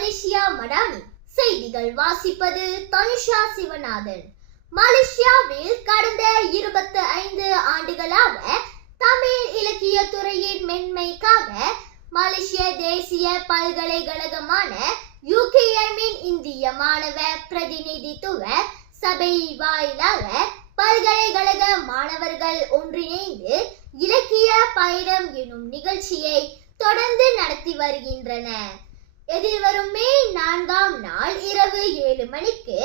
Malaysia Madani செய்திகள் வாசிப்பது தனுஷா சிவநாதன். மலேசியாவில் கடந்த இருபத்தி ஐந்து ஆண்டுகளாக தமிழ் இலக்கிய துறையின் மென்மைக்காக மலேசிய தேசிய பல்கலைக்கழகமான யூகேஎம்மின் இந்திய மாணவ பிரதிநிதித்துவ சபை வாயிலாக பல்கலைக்கழக மாணவர்கள் ஒன்றிணைந்து இலக்கிய பயணம் எனும் நிகழ்ச்சியை தொடர்ந்து நடத்தி வருகின்றன எதிர்வரும் மே நான்காம் நாள் இரவு ஏழு மணிக்கு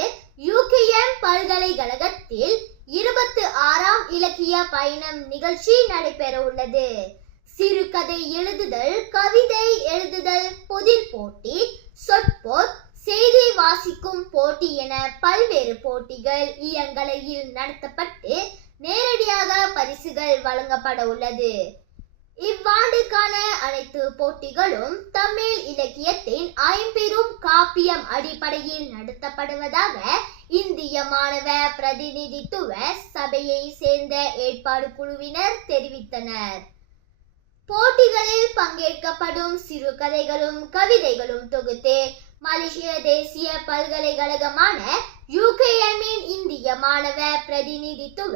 யூகேஎம் பல்கலைக்கழகத்தில் இருபத்தி ஆறாம் இலக்கிய பயணம் நிகழ்ச்சி நடைபெற உள்ளது. சிறுகதை எழுதுதல் கவிதை எழுதுதல் புதிர் போட்டி சொற்போர் செய்தி வாசிக்கும் போட்டி என பல்வேறு போட்டிகள் இயங்கலையில் நடத்தப்பட்டு நேரடியாக பரிசுகள் வழங்கப்பட உள்ளது. இவ்வாண்டுக்கான அனைத்து போட்டிகளும் தமிழ் இலக்கியத்தின் ஐம்பெரும் காப்பியம் அடிப்படையில் நடத்தப்படுவதாக இந்திய மாணவ பிரதிநிதித்துவ சபையை சேர்ந்த ஏற்பாடு குழுவினர் தெரிவித்தனர். போட்டிகளில் பங்கேற்கப்படும் சிறுகதைகளும் கவிதைகளும் தொகுத்து மலேசிய தேசிய பல்கலைக்கழகமான யூகேஎம்மின் இந்திய மாணவ பிரதிநிதித்துவ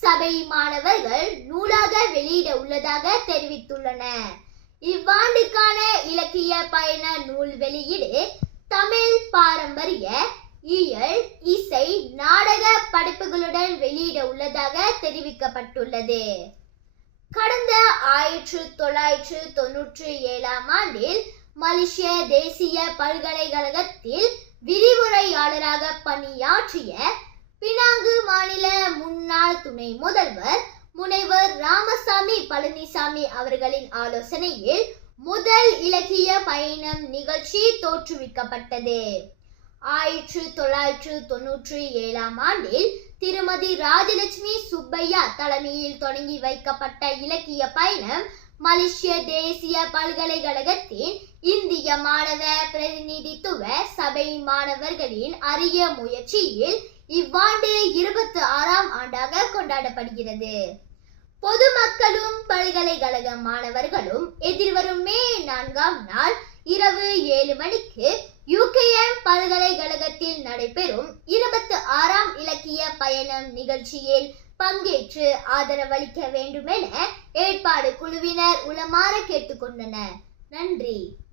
சபை மாணவர்கள் நூலாக வெளியிட உள்ளதாக தெரிவித்துள்ளனர். இவ்வாண்டுக்கான இலக்கிய பயண நூல் வெளியீடு தமிழ் பாரம்பரிய இயல் இசை நாடக படைப்புகளுடன் வெளியிட உள்ளதாக தெரிவிக்கப்பட்டுள்ளது. கடந்த ஆயிரத்து தொள்ளாயிரத்து தொன்னூற்றி ஏழாம் ஆண்டில் மலேசிய தேசிய பல்கலைக்கழகத்தில் பணியாற்றிய பினாங்கு மாநில முன்னாள் துணை முதல்வர் முனைவர் ராமசாமி பழனிசாமி அவர்களின் ஆலோசனையில் முதல் இலக்கிய பயணம் நிகழ்ச்சி தோற்றுவிக்கப்பட்டது. ஆயிரத்து தொள்ளாயிரத்து தொன்னூற்றி ஏழாம் ஆண்டில் திருமதி ராஜலட்சுமி சுப்பையா தலைமையில் தொடங்கி வைக்கப்பட்ட இலக்கிய பயணம் மலேசிய தேசிய பல்கலைக்கழகத்தின் இந்திய மாணவ பிரதிநிதித்துவ சபை மாணவர்களின் அரிய முயற்சியில் இவ்வாண்டு இருபத்தி ஆறாம் ஆண்டாக கொண்டாடப்படுகிறது. பொதுமக்களும் பல்கலைக்கழக மாணவர்களும் எதிர்வரும் மே நான்காம் நாள் இரவு ஏழு மணிக்கு யூகேஎம் பல்கலைக்கழகத்தில் நடைபெறும் இருபத்தி ஆறாம் இலக்கிய பயணம் நிகழ்ச்சியில் பங்கேற்று ஆதரவளிக்க வேண்டுமென ஏற்பாடு குழுவினர் உளமாற கேட்டுக்கொண்டனர். நன்றி.